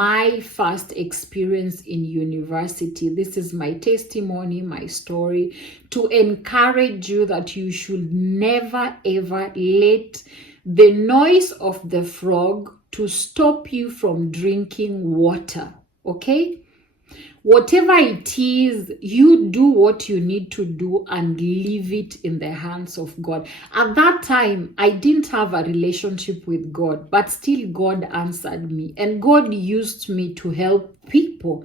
my first experience in university. This is my testimony, my story, to encourage you that you should never ever let the noise of the frog to stop you from drinking water, okay? Whatever it is, you do what you need to do and leave it in the hands of God. At that time, I didn't have a relationship with God, but still God answered me. And God used me to help people.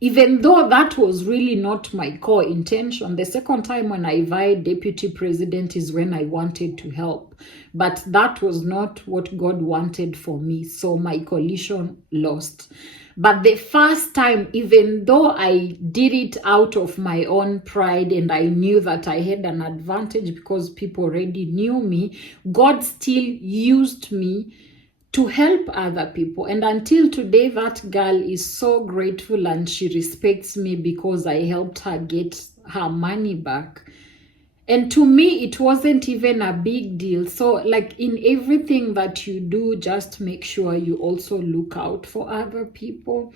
Even though that was really not my core intention. The second time when I vied deputy president is when I wanted to help. But that was not what God wanted for me. So my coalition lost. But the first time, even though I did it out of my own pride and I knew that I had an advantage because people already knew me, God still used me to help other people. And until today, that girl is so grateful and she respects me because I helped her get her money back. And to me, it wasn't even a big deal. So like in everything that you do, just make sure you also look out for other people.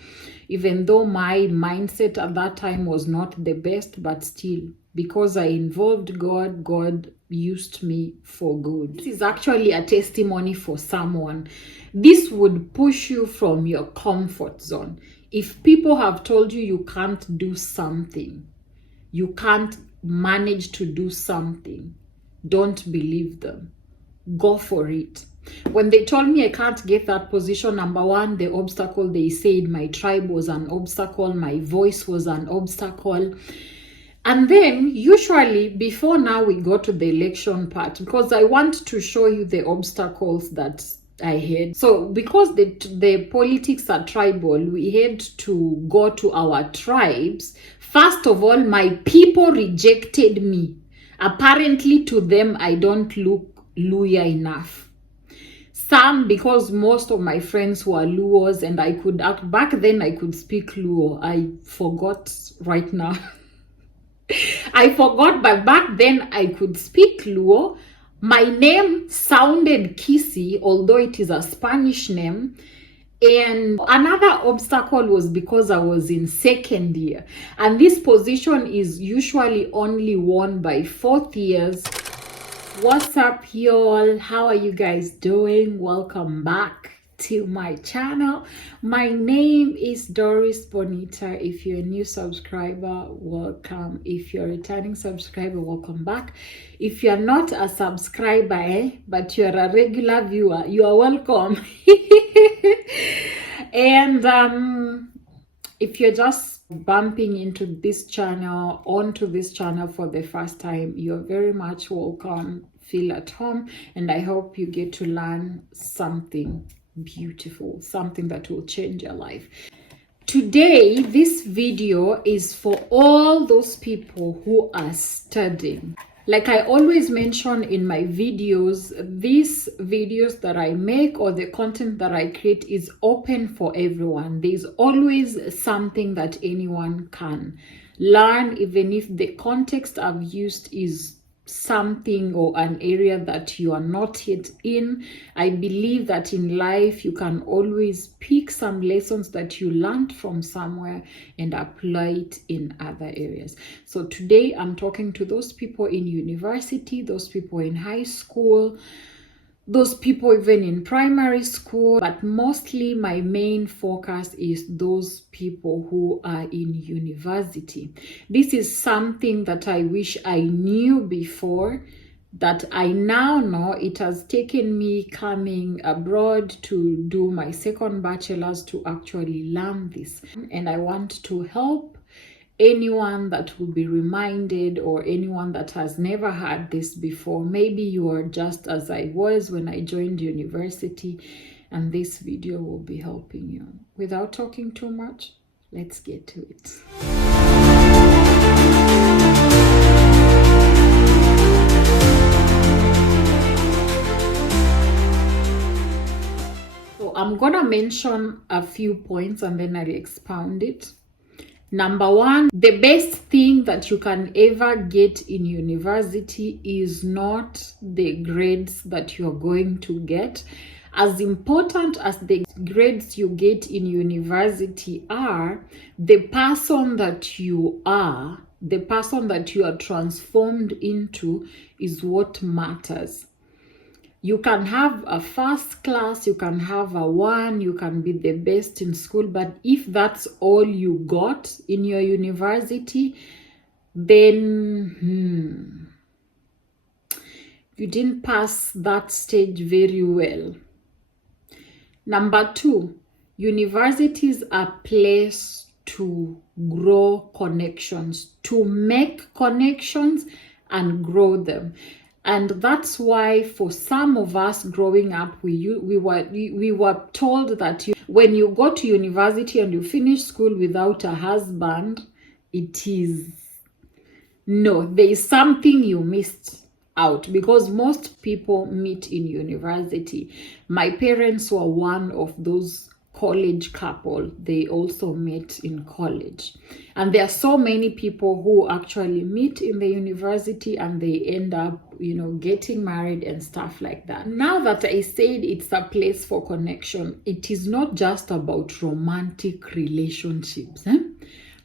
Even though my mindset at that time was not the best, but still, because I involved God, God used me for good. This is actually a testimony for someone. This would push you from your comfort zone. If people have told you you can't do something, you can't manage to do something, don't believe them. Go for it. When they told me I can't get that position, number one, the obstacle, they said my tribe was an obstacle, my voice was an obstacle. And then usually before now we go to the election part, because I want to show you the obstacles that I had. So because the politics are tribal, we had to go to our tribes. First of all, my people rejected me. Apparently to them, I don't look Luya enough. Some, because most of my friends were Luos and I could act, back then I could speak Luo. I forgot right now. I forgot, but back then I could speak Luo. My name sounded Kisi, although it is a Spanish name. And another obstacle was because I was in second year. And this position is usually only won by fourth years. What's up, y'all? How are you guys doing? Welcome back to my channel. My name is Doris Bonitah. If you're a new subscriber, welcome. If you're a returning subscriber, welcome back. If you're not a subscriber, but you're a regular viewer, you are welcome. And if you're just bumping into this channel, onto this channel for the first time, you're very much welcome. Feel at home, and I hope you get to learn something beautiful, something that will change your life. Today, this video is for all those people who are studying. Like I always mention in my videos, these videos that I make or the content that I create is open for everyone. There's always something that anyone can learn, even if the context I've used is something or an area that you are not yet in. I believe that in life you can always pick some lessons that you learned from somewhere and apply it in other areas. So today I'm talking to those people in university, those people in high school, those people even in primary school, but mostly my main focus is those people who are in university. This is something that I wish I knew before, that I now know. It has taken me coming abroad to do my second bachelor's to actually learn this, and I want to help anyone that will be reminded, or anyone that has never had this before. Maybe you are just as I was when I joined university, and this video will be helping you. Without talking too much, let's get to it. So I'm gonna mention a few points and then I'll expound it. Number one, the best thing that you can ever get in university is not the grades that you're going to get. As important as the grades you get in university are, the person that you are, the person that you are transformed into is what matters. You can have a first class, you can have a 1, you can be the best in school, but if that's all you got in your university, then you didn't pass that stage very well. Number 2, universities are a place to grow connections, to make connections and grow them. And that's why for some of us growing up, we were told that when you go to university and you finish school without a husband, it is, no, there is something you missed out, because most people meet in university. My parents were one of those college couple. They also met in college, and there are so many people who actually meet in the university and they end up, getting married and stuff like that. Now that I said it's a place for connection, it is not just about romantic relationships.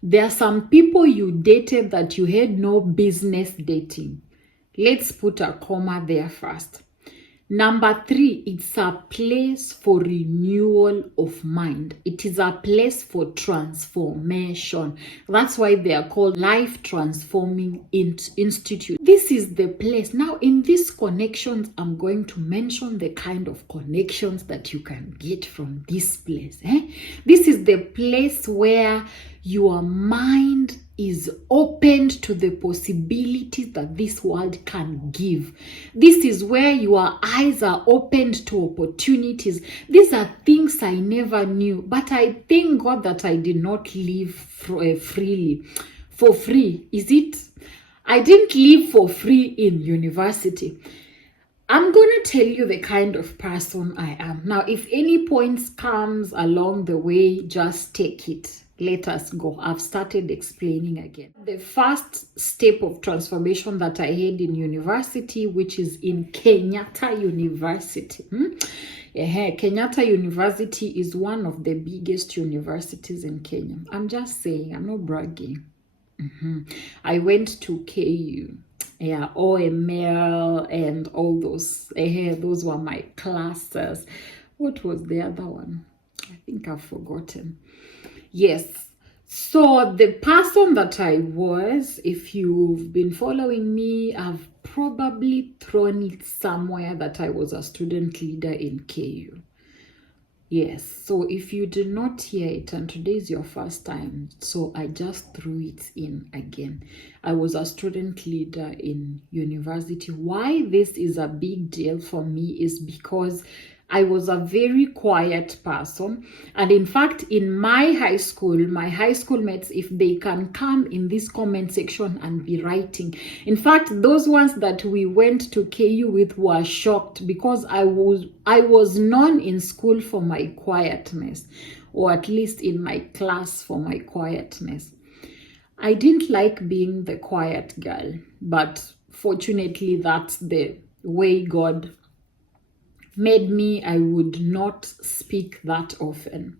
There are some people you dated that you had no business dating. Let's put a comma there first. Number 3, it's a place for renewal of mind. It is a place for transformation. That's why they are called Life Transforming Institute. This is the place. Now, in these connections, I'm going to mention the kind of connections that you can get from this place. This is the place where your mind is opened to the possibilities that this world can give. This is where your eyes are opened to opportunities. These are things I never knew, but I thank God that I did not live freely. For free, is it? I didn't live for free in university. I'm going to tell you the kind of person I am. Now, if any points comes along the way, just take it. Let us go. I've started explaining again. The first step of transformation that I had in university, which is in Kenyatta University. Kenyatta University is one of the biggest universities in Kenya. I'm just saying, I'm not bragging. I went to KU. OML and all those. Those were my classes. What was the other one? I think I've forgotten. Yes. So the person that I was, if you've been following me, I've probably thrown it somewhere that I was a student leader in KU. Yes. So if you did not hear it and today is your first time, so I just threw it in again. I was a student leader in university. Why this is a big deal for me is because I was a very quiet person. And in fact, in my high school mates, if they can come in this comment section and be writing. In fact, those ones that we went to KU with were shocked because I was known in school for my quietness, or at least in my class for my quietness. I didn't like being the quiet girl, but fortunately, that's the way God made me. I would not speak that often.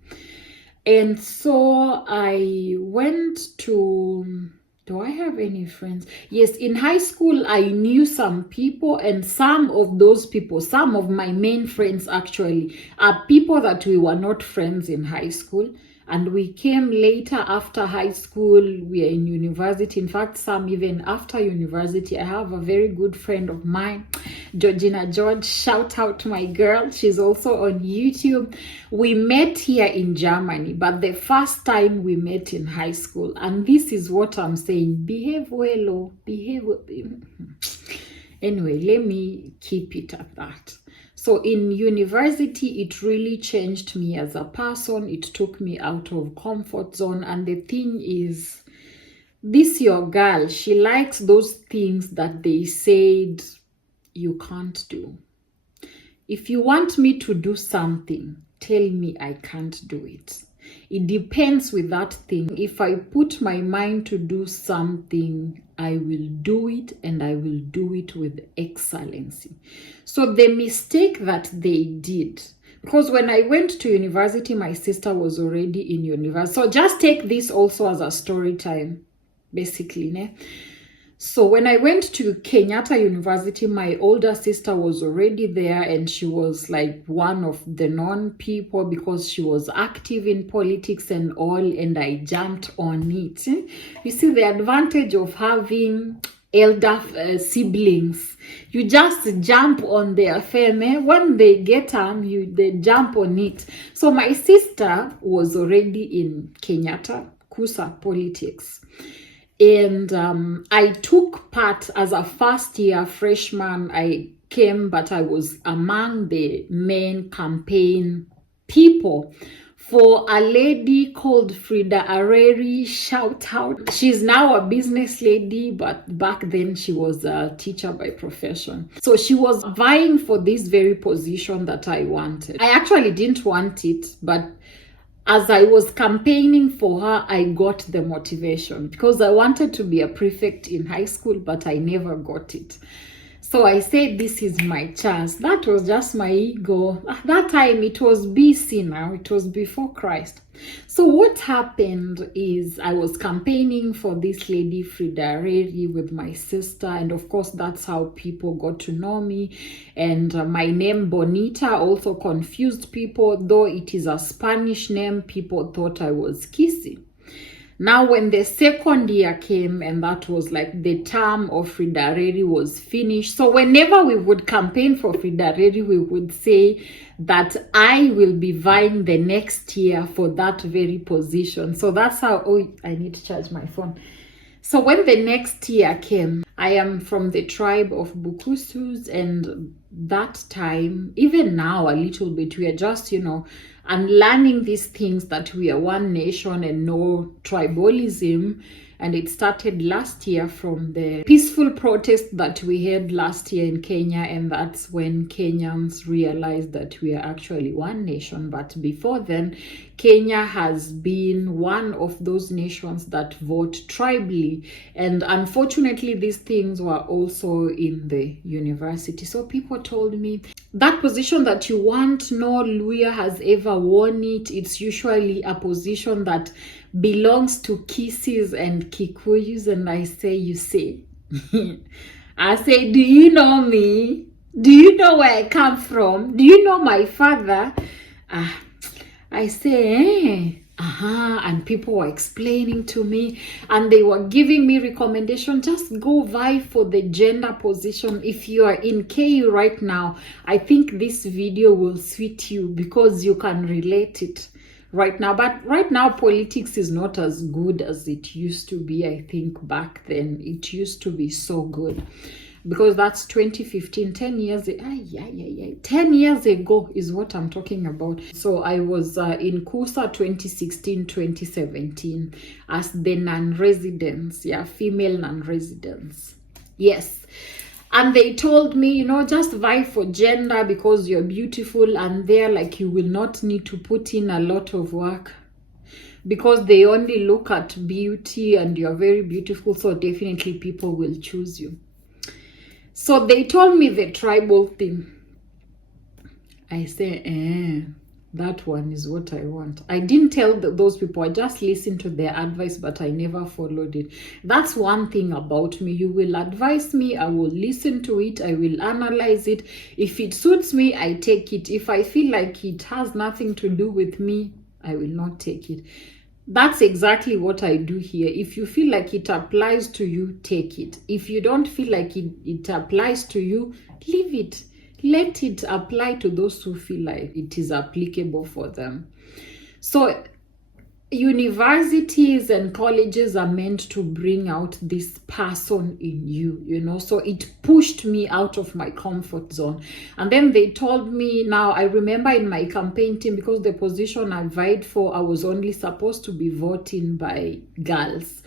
And so I went to, do I have any friends? Yes, in high school, I knew some people, and some of those people, some of my main friends actually, are people that we were not friends in high school. And we came later after high school, we are in university. In fact, some even after university. I have a very good friend of mine, Georgina George. Shout out to my girl. She's also on YouTube. We met here in Germany, but the first time we met in high school. And this is what I'm saying. Behave well, or behave well. Anyway, let me keep it at that. So in university, it really changed me as a person. It took me out of comfort zone. And the thing is, this your girl, she likes those things that they said you can't do. If you want me to do something, tell me I can't do it. It depends with that thing. If I put my mind to do something, I will do it, and I will do it with excellency. So the mistake that they did Because when I went to university, my sister was already in university. So just take this also as a story time, basically. Ne? So when I went to Kenyatta University, my older sister was already there, and she was like one of the known people because she was active in politics and all, and I jumped on it. You see the advantage of having elder siblings. You just jump on their fame. When they get they jump on it. So my sister was already in Kenyatta Kusa politics. And I took part as a first year freshman. I came, but I was among the main campaign people for a lady called Frida Areri. Shout out. She's now a business lady, but back then she was a teacher by profession. So she was vying for this very position that I wanted. I actually didn't want it, but as I was campaigning for her, I got the motivation because I wanted to be a prefect in high school, but I never got it. So I said, this is my chance. That was just my ego. At that time, it was BC now. It was before Christ. So what happened is I was campaigning for this lady, Frida Areri, with my sister. And of course, that's how people got to know me. And my name, Bonitah, also confused people. Though it is a Spanish name, people thought I was Kisi. Now, when the second year came, and that was like the term of Frida Areri was finished. So whenever we would campaign for Frida Areri, we would say that I will be vying the next year for that very position. So that's how, oh, I need to charge my phone. So when the next year came, I am from the tribe of Bukusus, and that time, even now a little bit, we are just, unlearning these things that we are one nation and no tribalism. And it started last year from the peaceful protest that we had last year in Kenya. And that's when Kenyans realized that we are actually one nation. But before then, Kenya has been one of those nations that vote tribally. And unfortunately, these things were also in the university. So people told me, that position that you want, no Luya has ever won it. It's usually a position that belongs to Kisis and Kikuyus. And I say, you say. I say, do you know me? Do you know where I come from? Do you know my father? I say, and people were explaining to me, and they were giving me recommendation. Just go vie for the gender position. If you are in KU right now, I think this video will suit you because you can relate it right now. But right now, politics is not as good as it used to be. I think back then it used to be so good, because that's 2015, 10 years, 10 years ago is what I'm talking about. So I was in Kusa 2016, 2017 as the non-residents, female non-residents. Yes. And they told me, just vie for gender because you're beautiful, and they're like, you will not need to put in a lot of work because they only look at beauty and you're very beautiful. So definitely people will choose you. So they told me the tribal thing. I say, that one is what I want. I didn't tell those people. I just listened to their advice, but I never followed it. That's one thing about me. You will advise me. I will listen to it. I will analyze it. If it suits me, I take it. If I feel like it has nothing to do with me, I will not take it. That's exactly what I do here. If you feel like it applies to you, take it. If you don't feel like it applies to you, leave it. Let it apply to those who feel like it is applicable for them. So universities and colleges are meant to bring out this person in you, so it pushed me out of my comfort zone. And then they told me, now I remember in my campaign team, because the position I vied for, I was only supposed to be voting by girls.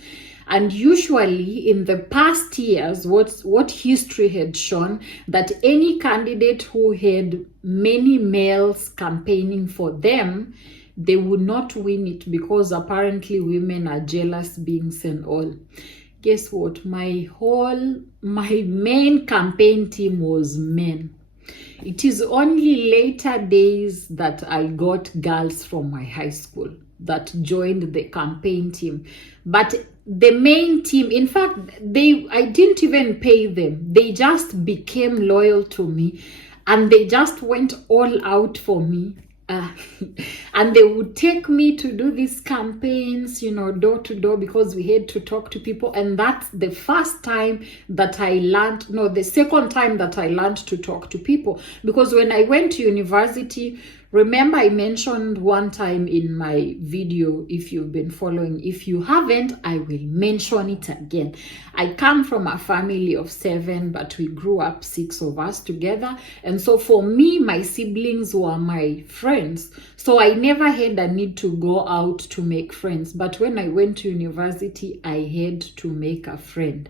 And usually in the past years, what history had shown, that any candidate who had many males campaigning for them, they would not win it because apparently women are jealous beings and all. Guess what? My main campaign team was men. It is only later days that I got girls from my high school that joined the campaign team. But the main team, in fact, I didn't even pay them. They just became loyal to me, and they just went all out for me. And they would take me to do these campaigns, door to door, because we had to talk to people. And that's the first time that I learned, no, the second time that I learned to talk to people. Because when I went to university, remember I mentioned one time in my video, if you've been following, if you haven't, I will mention it again. I come from a family of 7, but we grew up 6 of us together. And so for me, my siblings were my friends. So I never had a need to go out to make friends. But when I went to university, I had to make a friend.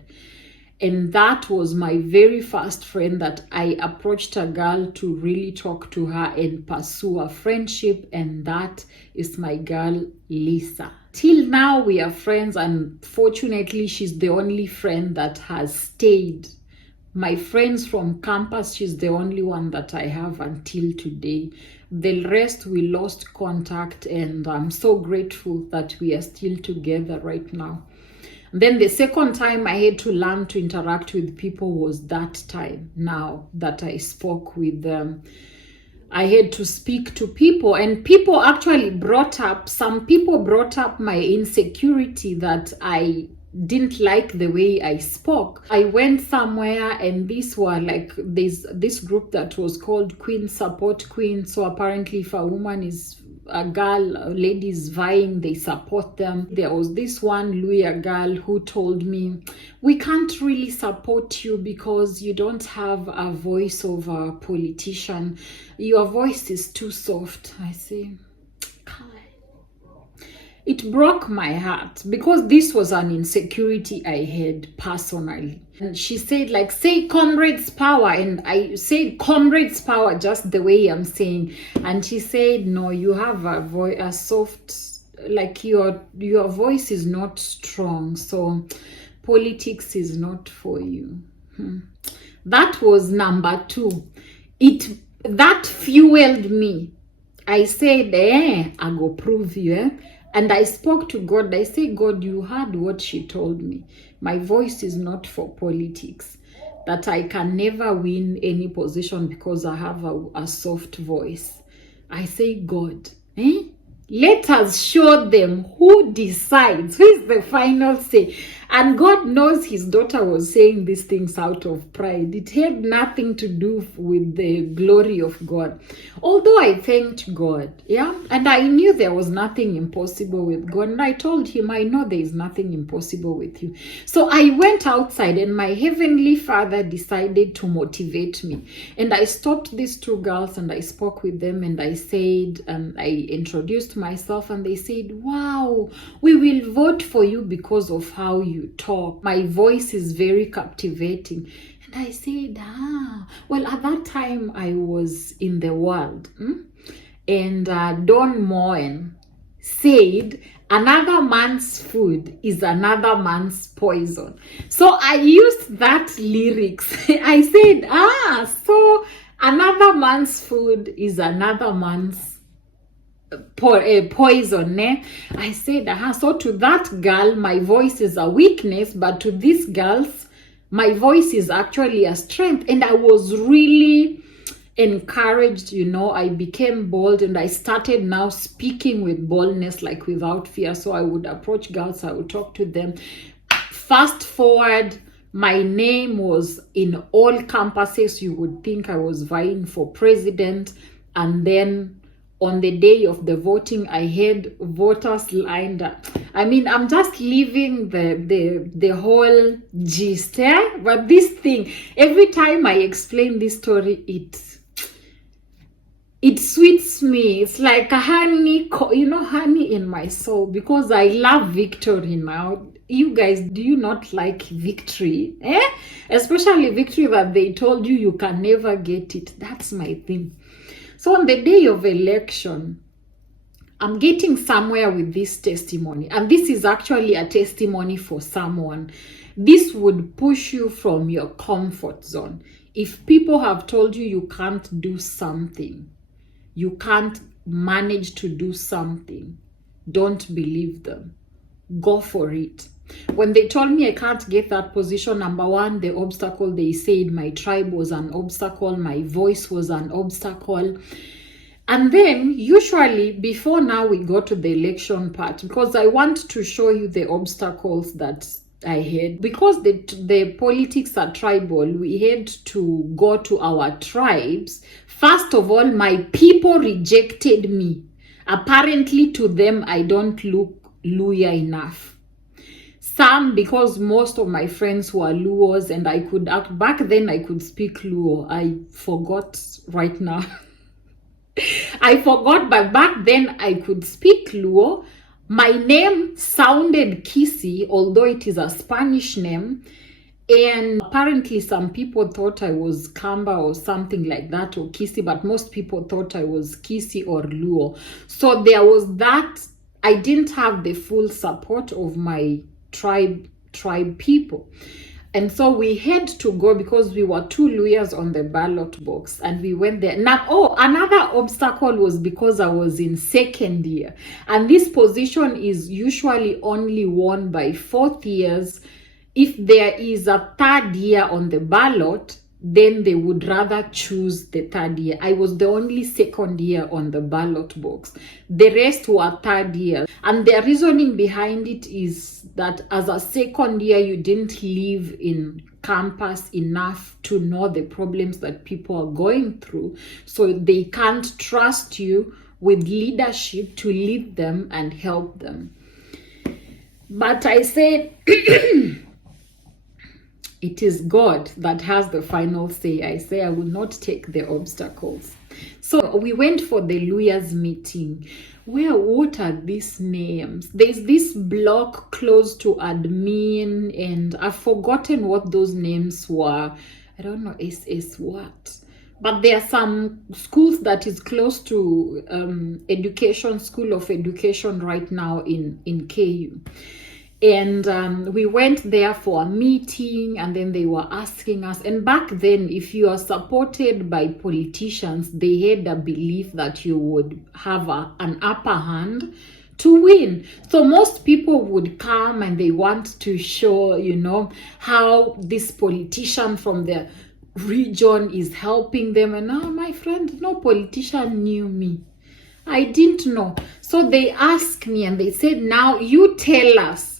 And that was my very first friend that I approached a girl to really talk to her and pursue a friendship. And that is my girl, Lisa. Till now, we are friends. And fortunately, she's the only friend that has stayed. My friends from campus, she's the only one that I have until today. The rest, we lost contact. And I'm so grateful that we are still together right now. Then the second time I had to learn to interact with people was that time now that I spoke with them. I had to speak to people, and people actually some people brought up my insecurity that I didn't like the way I spoke. I went somewhere, and these were like this group that was called Queen Support Queen. So apparently if a woman is a girl, ladies vying, they support them. There was this one Luya girl who told me, we can't really support you because you don't have a voice of a politician. Your voice is too soft. I say, it broke my heart because this was an insecurity I had personally. And she said, like, say comrades power. And I said comrades power just the way I'm saying. And she said, no, you have a soft, like your voice is not strong. So politics is not for you. That was number 2. That fueled me. I said, I go prove you, And I spoke to God. I said, God, you heard what she told me. My voice is not for politics. That I can never win any position because I have a soft voice. I say, God, let us show them who decides, who is the final say. And God knows his daughter was saying these things out of pride. It had nothing to do with the glory of God. Although I thanked God, and I knew there was nothing impossible with God. And I told him, I know there is nothing impossible with you. So I went outside, and my heavenly Father decided to motivate me. And I stopped these 2 girls, and I spoke with them, and I said, I introduced myself, and they said, wow, we will vote for you because of how you talk. My voice is very captivating. And I said, well, at that time I was in the world. And Don Moen said, another man's food is another man's poison. So I used that lyrics. I said, so another man's food is another man's poison. I said, so to that girl, my voice is a weakness, but to these girls, my voice is actually a strength. And I was really encouraged, I became bold, and I started now speaking with boldness, like without fear. So I would approach girls, I would talk to them. Fast forward, my name was in all campuses. You would think I was vying for president. And then on the day of the voting, I had voters lined up. I mean, I'm just leaving the whole gist, But this thing, every time I explain this story, it sweets me. It's like a honey, honey in my soul, because I love victory now. You guys, do you not like victory? Especially victory that they told you can never get it. That's my thing. So on the day of election, I'm getting somewhere with this testimony. And this is actually a testimony for someone. This would push you from your comfort zone. If people have told you you can't do something, you can't manage to do something, don't believe them. Go for it. When they told me I can't get that position, number one, the obstacle, they said my tribe was an obstacle, my voice was an obstacle. And then usually before now we go to the election part, because I want to show you the obstacles that I had. Because the politics are tribal, we had to go to our tribes. First of all, my people rejected me. Apparently to them, I don't look Luya enough. Some, because most of my friends were Luos, and I could act, back then I could speak Luo. I forgot right now. I forgot, but back then I could speak Luo. My name sounded Kisi, although it is a Spanish name. And apparently some people thought I was Kamba or something like that, or Kisi, but most people thought I was Kisi or Luo. So there was that. I didn't have the full support of my tribe people. And so we had to go, because we were 2 Luyas on the ballot box, and we went there. Now, another obstacle was because I was in second year. And this position is usually only won by 4th years. If there is a 3rd year on the ballot, then they would rather choose the 3rd year. I was the only 2nd year on the ballot box. The rest were 3rd year. And the reasoning behind it is that as a 2nd year, you didn't live in campus enough to know the problems that people are going through. So they can't trust you with leadership to lead them and help them. But I said, it is God that has the final say. I say I will not take the obstacles. So we went for the Luyas meeting. What are these names? There's this block close to admin, and I've forgotten what those names were. I don't know, SS what. But there are some schools that is close to education, School of Education right now in KU. And we went there for a meeting, and then they were asking us. And back then, if you are supported by politicians, they had a belief that you would have an upper hand to win. So most people would come and they want to show, how this politician from the region is helping them. And now, my friend, no politician knew me. I didn't know. So they asked me and they said, now you tell us.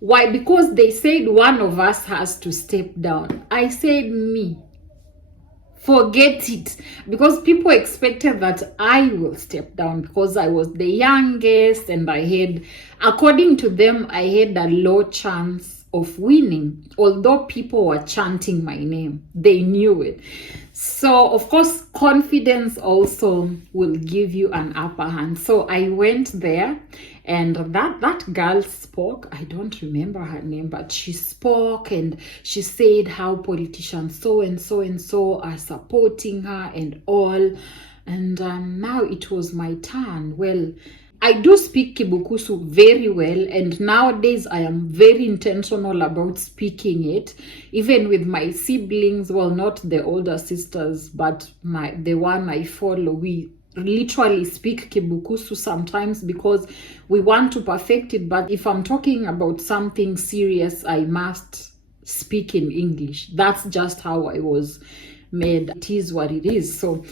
Why? Because they said one of us has to step down. I said, me. Forget it. Because people expected that I will step down because I was the youngest, and I had, according to them, I had a low chance of winning. Although people were chanting my name, they knew it. So, of course, confidence also will give you an upper hand. So I went there, and that girl spoke. I don't remember her name, but she spoke, and she said how politicians so and so and so are supporting her and all. And now it was my turn. Well, I do speak Kibukusu very well, and nowadays I am very intentional about speaking it, even with my siblings. Well, not the older sisters, but the one I follow. We literally speak Kibukusu sometimes because we want to perfect it. But if I'm talking about something serious, I must speak in English. That's just how I was made. It is what it is. So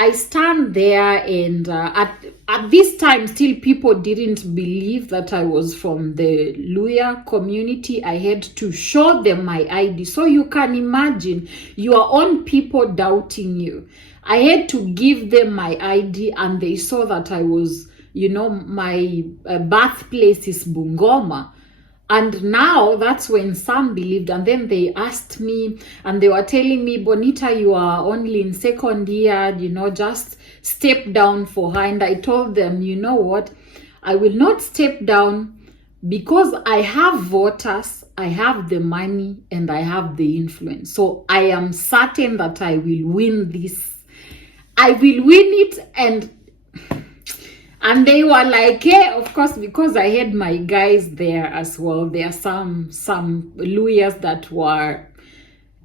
I stand there, and at this time, still people didn't believe that I was from the Luya community. I had to show them my ID. So you can imagine your own people doubting you. I had to give them my ID, and they saw that I was, my birthplace is Bungoma. And now that's when some believed. And then they asked me, and they were telling me, Bonitah, you are only in second year, just step down for her. And I told them, you know what? I will not step down because I have voters, I have the money, and I have the influence. So I am certain that I will win this. I will win it. And they were like, yeah, of course, because I had my guys there as well. There are some Luyas that were,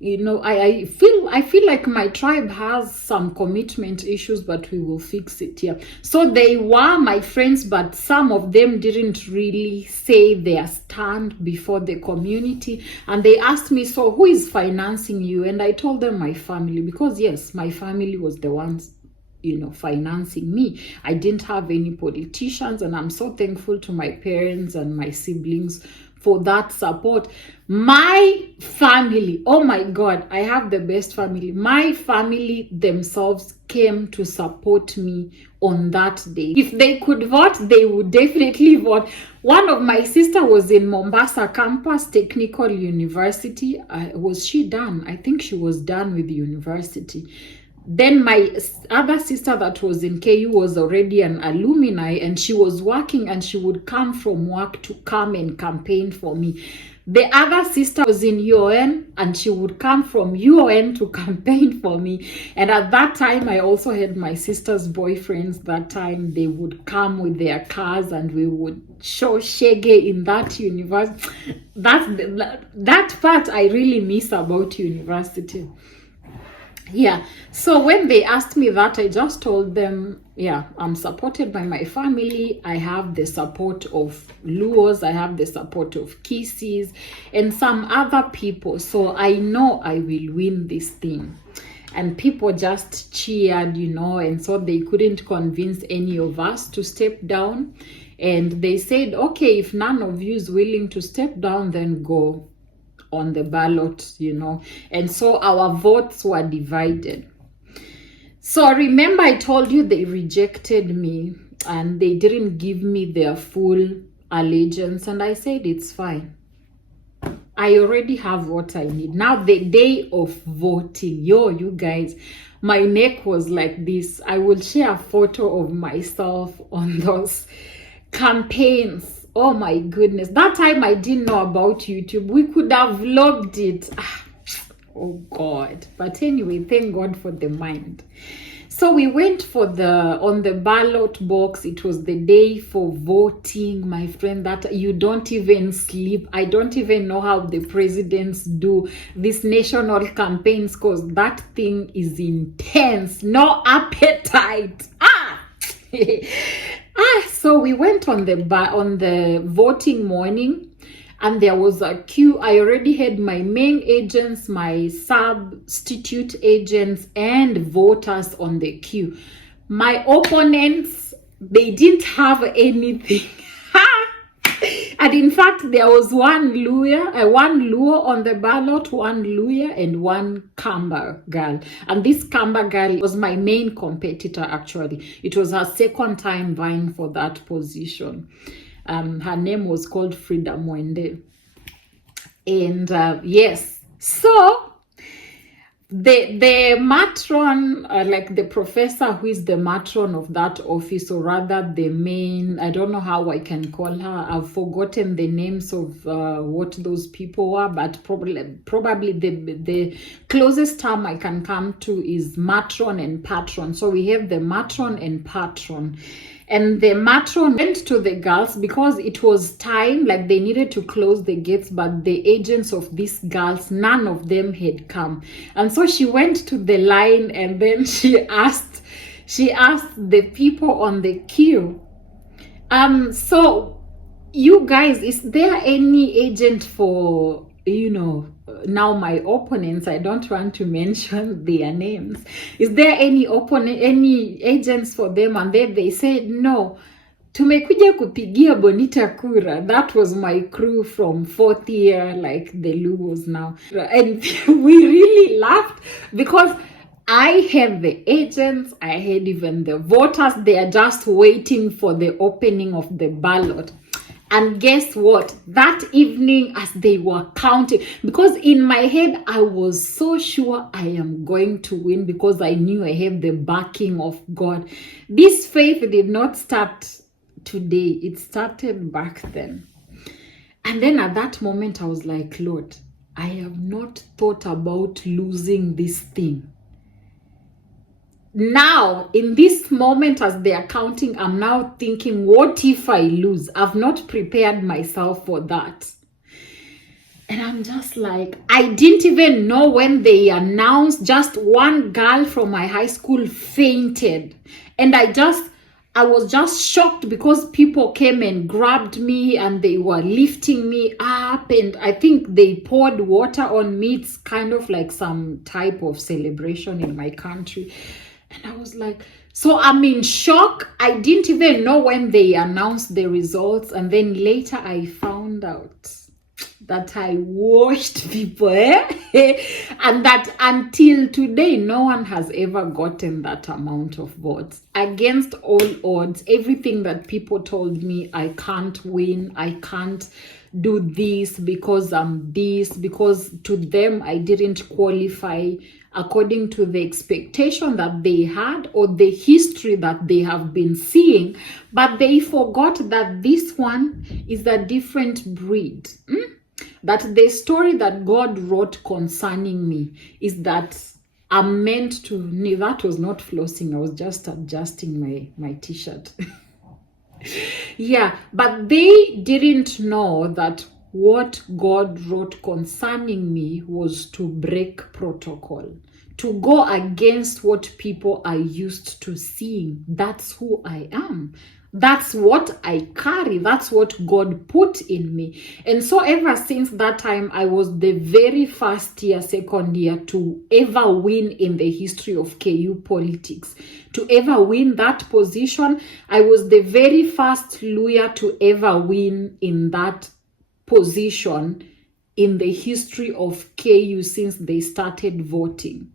You know, I feel like my tribe has some commitment issues, but we will fix it here. So they were my friends, but some of them didn't really say their stand before the community. And they asked me, so who is financing you? And I told them my family, because yes, my family was the ones, you know, financing me. I didn't have any politicians, and I'm so thankful to my parents and my siblings for that support. My family, oh my God, I have the best family. My family themselves came to support me on that day. If they could vote, they would definitely vote. One of my sister was in Mombasa campus, Technical University. Was she done? I think she was done with the university. Then my other sister that was in KU was already an alumni, and she was working, and she would come from work to come and campaign for me. The other sister was in UON, and she would come from UON to campaign for me. And at that time, I also had my sister's boyfriends. That time, they would come with their cars, and we would show shege in that university. That part I really miss about university. Yeah, so when they asked me that, I just told them, yeah, I'm supported by my family. I have the support of Luos, I have the support of Kisis and some other people. So I know I will win this thing. And people just cheered, you know, and so they couldn't convince any of us to step down. And they said, okay, if none of you is willing to step down, then go on the ballot, you know. And so our votes were divided. So remember, I told you they rejected me and they didn't give me their full allegiance, and I said it's fine. I already have what I need. Now the day of voting, you guys, my neck was like this. I will share a photo of myself on those campaigns. Oh my goodness. That time I didn't know about YouTube. We could have vlogged it. Oh God. But anyway, thank God for the mind. So we went on the ballot box. It was the day for voting, my friend, that you don't even sleep. I don't even know how the presidents do these national campaigns, because that thing is intense. No appetite. So we went on the voting morning, and there was a queue. I already had my main agents, my substitute agents, and voters on the queue. My opponents, they didn't have anything. And in fact, there was one Luo on the ballot, one Luya, and one Kamba girl. And this Kamba girl was my main competitor, actually. It was her second time vying for that position. Her name was called Frida Mwende. And yes, so the matron, like the professor who is the matron of that office, or rather the main, I don't know how I can call her. I've forgotten the names of what those people were, but probably the closest term I can come to is matron and patron. So we have the matron and patron. And the matron went to the girls because it was time, like they needed to close the gates, but the agents of these girls, none of them had come. And so she went to the line, and then she asked the people on the queue, so you guys, is there any agent for, you know, now my opponents, I don't want to mention their names, is there any agents for them? And then they said no, tumekuja kupigia Bonitah kura. That was my crew from 4th year, like the Lugos now. And we really laughed because I had the agents, I had even the voters. They are just waiting for the opening of the ballot. And guess what? That evening, as they were counting, because in my head, I was so sure I am going to win, because I knew I have the backing of God. This faith did not start today. It started back then. And then at that moment, I was like, Lord, I have not thought about losing this thing. Now, in this moment, as they are counting, I'm now thinking, what if I lose? I've not prepared myself for that. And I'm just like, I didn't even know when they announced. Just one girl from my high school fainted. And I was just shocked because people came and grabbed me and they were lifting me up. And I think they poured water on me. It's kind of like some type of celebration in my country. And I was like, so I'm in shock. I didn't even know when they announced the results. And then later I found out that I washed people, and that until today, no one has ever gotten that amount of votes. Against all odds, everything that people told me, I can't win, I can't do this because I'm this, because to them, I didn't qualify according to the expectation that they had or the history that they have been seeing, but they forgot that this one is a different breed. That the story that God wrote concerning me is that I'm meant to, that was not flossing, I was just adjusting my t-shirt. Yeah, but they didn't know that what God wrote concerning me was to break protocol, to go against what people are used to seeing. That's who I am. That's what I carry. That's what God put in me. And so ever since that time, I was the very first year, second year to ever win in the history of KU politics. To ever win that position, I was the very first lawyer to ever win in that position in the history of KU since they started voting.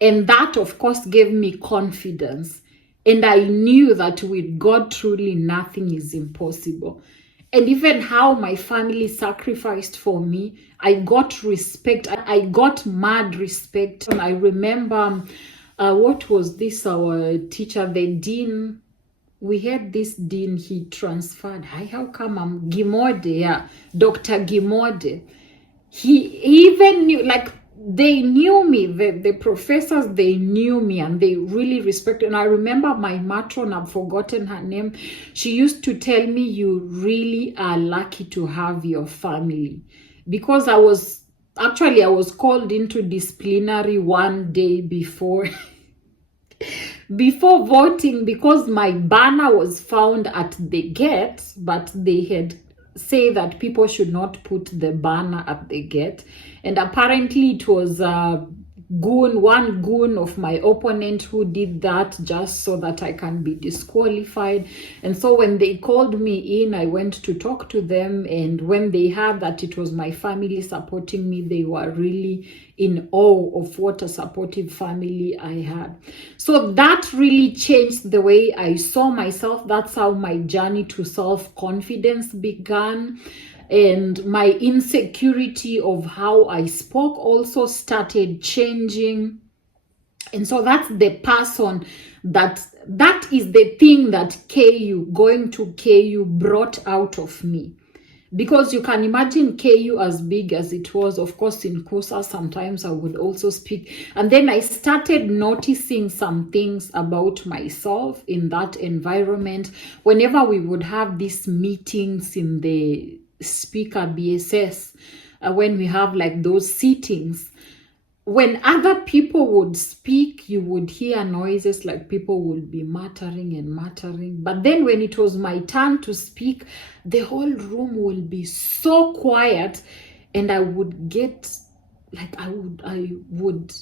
And that, of course, gave me confidence. And I knew that with God, truly nothing is impossible. And even how my family sacrificed for me, I got respect. I got mad respect. And I remember, what was this, our teacher, the dean, we had this dean, he transferred. How come I'm Gimode? Yeah, Dr. Gimode. He even knew, like, they knew me, the professors, they knew me and they really respected. And I remember my matron, I've forgotten her name, she used to tell me, you really are lucky to have your family. Because I was called into disciplinary one day before before voting, because my banner was found at the gate, but they had say that people should not put the banner at the gate. And apparently it was one goon of my opponent who did that just so that I can be disqualified. And so when they called me in, I went to talk to them. And when they heard that it was my family supporting me, they were really in awe of what a supportive family I had. So that really changed the way I saw myself. That's how my journey to self-confidence began. And my insecurity of how I spoke also started changing. And so that's the person that is the thing that going to KU brought out of me. Because you can imagine KU as big as it was. Of course, in Kusa, sometimes I would also speak. And then I started noticing some things about myself in that environment. Whenever we would have these meetings in the speaker BSS, when we have like those sittings, when other people would speak, you would hear noises like people would be muttering and muttering. But then when it was my turn to speak, the whole room will be so quiet, and I would get like, I would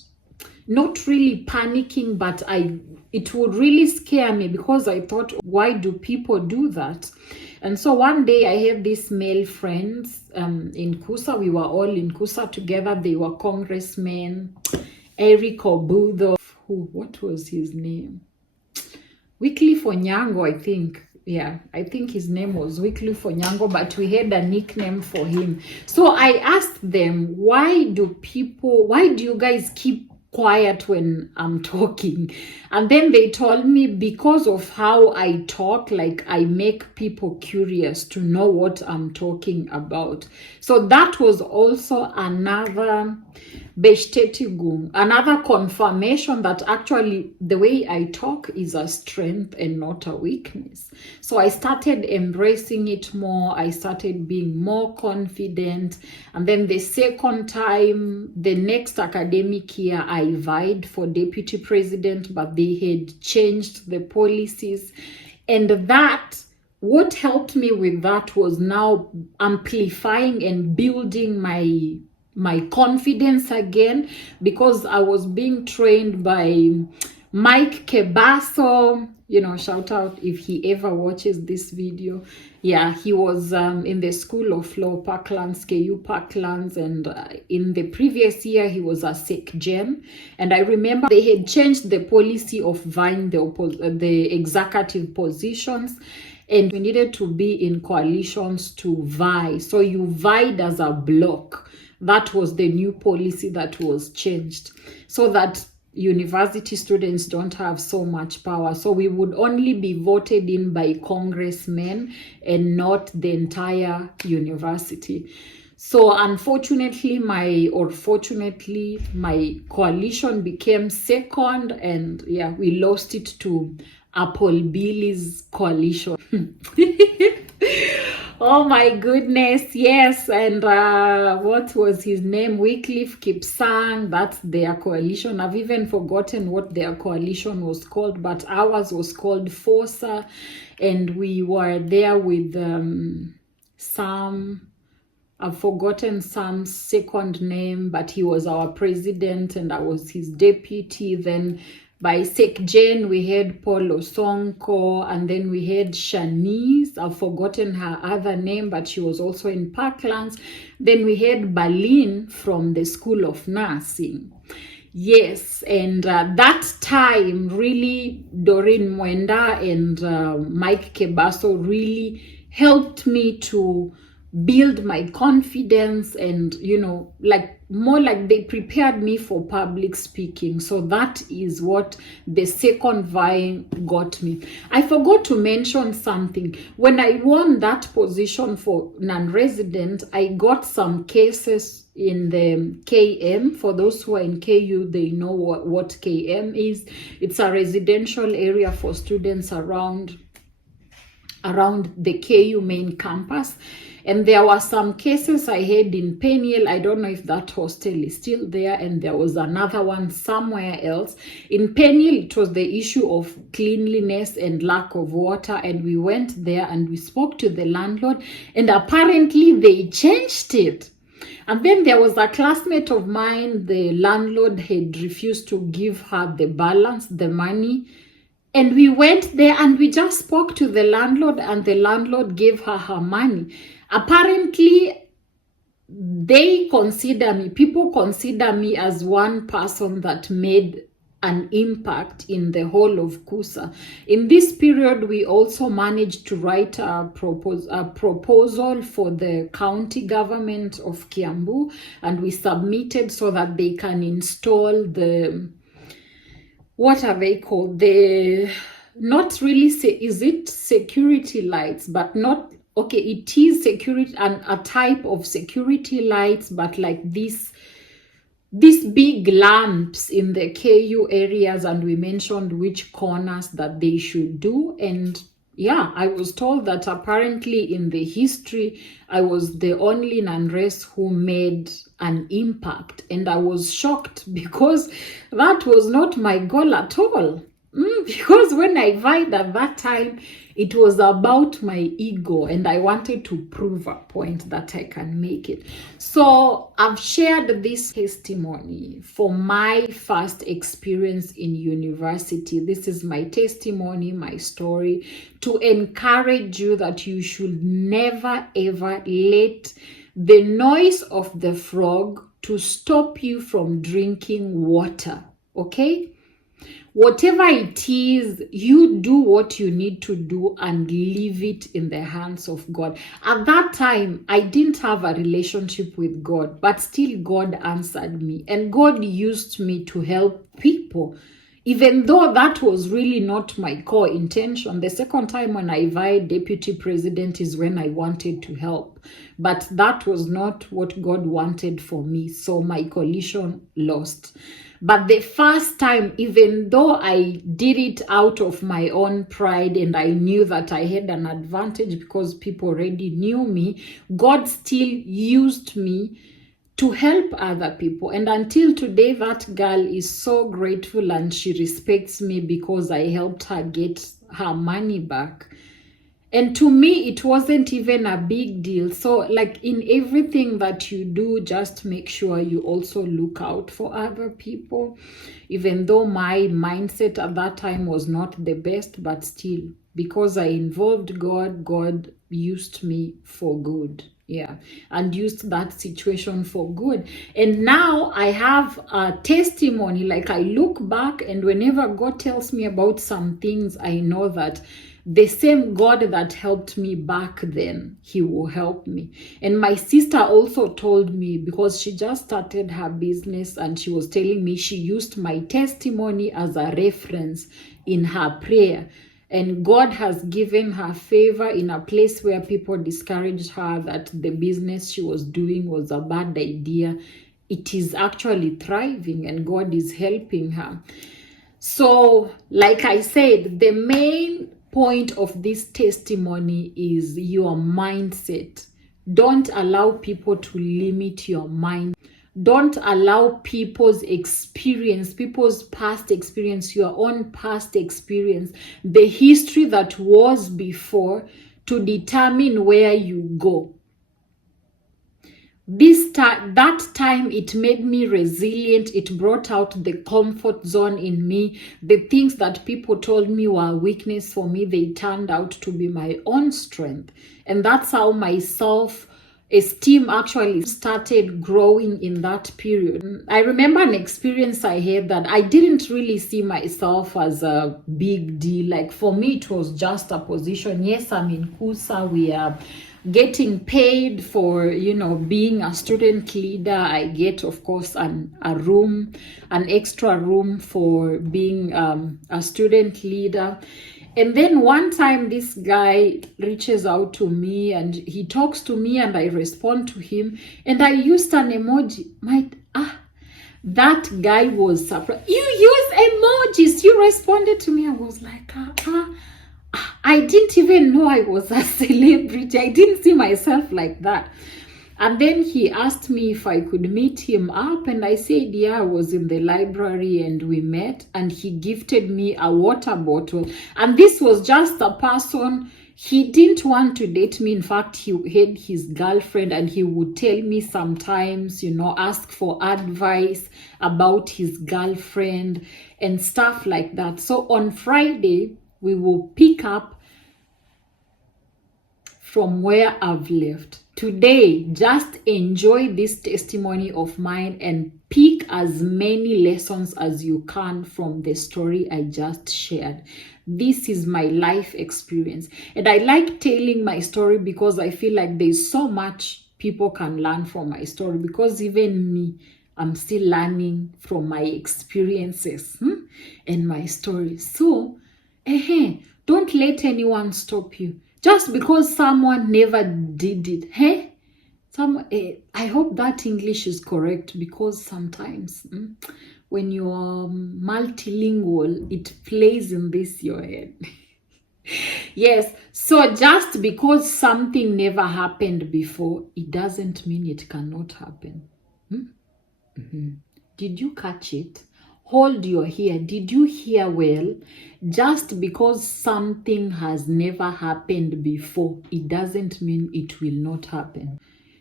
not really panicking, but it would really scare me, because I thought, why do people do that? And so one day I have these male friends in Kusa. We were all in Kusa together. They were congressmen. Eric Obudo, what was his name? Wycliffe Onyango, I think. Yeah, I think his name was Wycliffe Onyango, but we had a nickname for him. So I asked them, why do you guys keep quiet when I'm talking. And then they told me because of how I talk, like I make people curious to know what I'm talking about. So that was also another another confirmation that actually the way I talk is a strength and not a weakness. So I started embracing it more. I started being more confident. And then the second time, the next academic year, I vied for deputy president, but they had changed the policies. And what helped me with that was now amplifying and building my confidence again, because I was being trained by Mike Kebaso, shout out if he ever watches this video. Yeah, he was in the School of Law, Parklands, KU Parklands, and in the previous year he was a SecGen. And I remember they had changed the policy of vying the executive positions, and we needed to be in coalitions to vie. So you vied as a block. That was the new policy that was changed, so that university students don't have so much power. So we would only be voted in by congressmen and not the entire university. So unfortunately, fortunately, my coalition became second, and yeah, we lost it to Apple Billy's coalition. Oh my goodness, yes. And what was his name? Wycliffe Kipsang, that's their coalition. I've even forgotten what their coalition was called, but ours was called FOSA. And we were there with Sam. I've forgotten Sam's second name, but he was our president and I was his deputy. Then by SecGen, we had Paul Osonko, and then we had Shanice. I've forgotten her other name, but she was also in Parklands. Then we had Berlin from the School of Nursing. Yes, and that time, really, Doreen Mwenda and Mike Kebaso really helped me to build my confidence, and more like they prepared me for public speaking. So that is what the second vying got me. I forgot to mention something. When I won that position for non-resident, I got some cases in the KM. For those who are in KU, they know what KM is. It's a residential area for students around the KU main campus. And there were some cases I had in Peniel. I don't know if that hostel is still there. And there was another one somewhere else. In Peniel, it was the issue of cleanliness and lack of water. And we went there and we spoke to the landlord. And apparently they changed it. And then there was a classmate of mine. The landlord had refused to give her the balance, the money. And we went there and we just spoke to the landlord, and the landlord gave her her money. Apparently, people consider me as one person that made an impact in the whole of Kusa. In this period, we also managed to write a proposal for the county government of Kiambu, and we submitted so that they can install what are they called? Not really, is it security lights, but not, okay, it is security and a type of security lights, but like these big lamps in the KU areas, and we mentioned which corners that they should do. And yeah, I was told that apparently in the history, I was the only non-res who made an impact. And I was shocked because that was not my goal at all. Because when I vied at that time, it was about my ego, and I wanted to prove a point that I can make it. So I've shared this testimony for my first experience in university. This is my testimony, my story, to encourage you that you should never ever let the noise of the frog to stop you from drinking water. Okay? Whatever it is, you do what you need to do and leave it in the hands of God. At that time, I didn't have a relationship with God, but still God answered me, and God used me to help people. Even though that was really not my core intention. The second time when I vied deputy president is when I wanted to help. But that was not what God wanted for me. So my coalition lost. But the first time, even though I did it out of my own pride and I knew that I had an advantage because people already knew me, God still used me to help other people. And until today, that girl is so grateful and she respects me because I helped her get her money back. And to me, it wasn't even a big deal. So like in everything that you do, just make sure you also look out for other people. Even though my mindset at that time was not the best, but still, because I involved God, God used me for good. Yeah, and used that situation for good. And now I have a testimony. Like I look back, and whenever God tells me about some things, I know that the same God that helped me back then, he will help me. And my sister also told me, because she just started her business, and she was telling me she used my testimony as a reference in her prayer. And God has given her favor in a place where people discouraged her that the business she was doing was a bad idea. It is actually thriving, and God is helping her. So, like I said, the main point of this testimony is your mindset. Don't allow people to limit your mind. Don't allow people's experience, people's past experience, your own past experience, the history that was before, to determine where you go. That time, it made me resilient. It brought out the comfort zone in me. The things that people told me were weakness for me, they turned out to be my own strength. And that's how my self-esteem actually started growing in that period. I remember an experience I had that I didn't really see myself as a big deal. Like for me, it was just a position. Yes, I'm in KUSA. We are getting paid for, being a student leader. I get, of course, an extra room for being a student leader. And then one time this guy reaches out to me and he talks to me and I respond to him and I used an emoji. That guy was surprised. You use emojis. You responded to me. I was like, I didn't even know I was a celebrity. I didn't see myself like that. And then he asked me if I could meet him up. And I said, yeah, I was in the library and we met. And he gifted me a water bottle. And this was just a person. He didn't want to date me. In fact, he had his girlfriend and he would tell me sometimes, ask for advice about his girlfriend and stuff like that. So on Friday, we will pick up from where I've left. Today, just enjoy this testimony of mine and pick as many lessons as you can from the story I just shared. This is my life experience. And I like telling my story because I feel like there's so much people can learn from my story, because even me, I'm still learning from my experiences and my story. So, don't let anyone stop you. Just because someone never did it. I hope that English is correct, because sometimes when you are multilingual, it plays in your head. Yes, so just because something never happened before, it doesn't mean it cannot happen. Did you catch it? Hold your ear. Did you hear well? Just because something has never happened before, it doesn't mean it will not happen.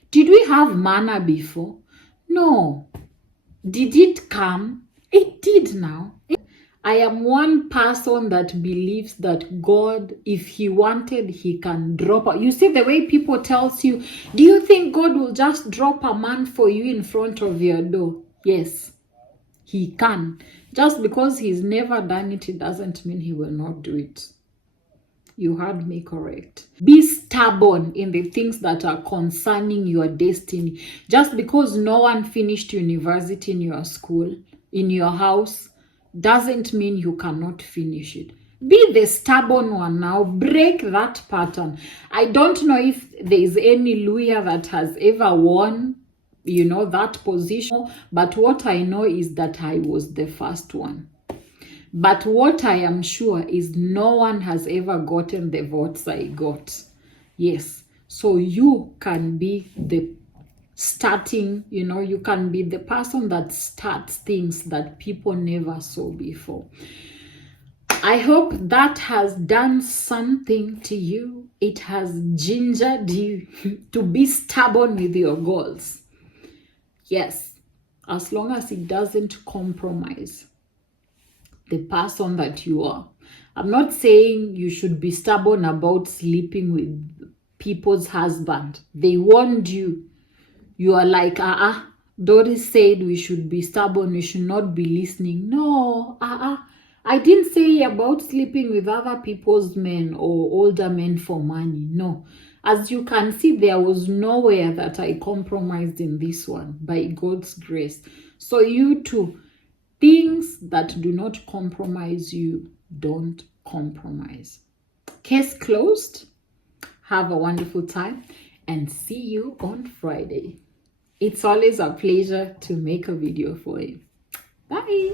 Did we have manna before? No. Did it come? It did now. I am one person that believes that God, if he wanted, he can drop out. You see the way people tells you, do you think God will just drop a man for you in front of your door? Yes. He can. Just because he's never done it, it doesn't mean he will not do it. You heard me correct. Be stubborn in the things that are concerning your destiny. Just because no one finished university in your school, in your house, doesn't mean you cannot finish it. Be the stubborn one now. Break that pattern. I don't know if there is any lawyer that has ever won, that position. But what I know is that I was the first one. But what I am sure is no one has ever gotten the votes I got. Yes. So you can be the starting, you can be the person that starts things that people never saw before. I hope that has done something to you. It has gingered you to be stubborn with your goals. Yes, as long as it doesn't compromise the person that you are. I'm not saying you should be stubborn about sleeping with people's husband. They warned you. You are like, Doris said we should be stubborn. We should not be listening. No, I didn't say about sleeping with other people's men or older men for money. No. As you can see, there was nowhere that I compromised in this one, by God's grace. So you too, things that do not compromise you, don't compromise. Case closed. Have a wonderful time and see you on Friday. It's always a pleasure to make a video for you. Bye.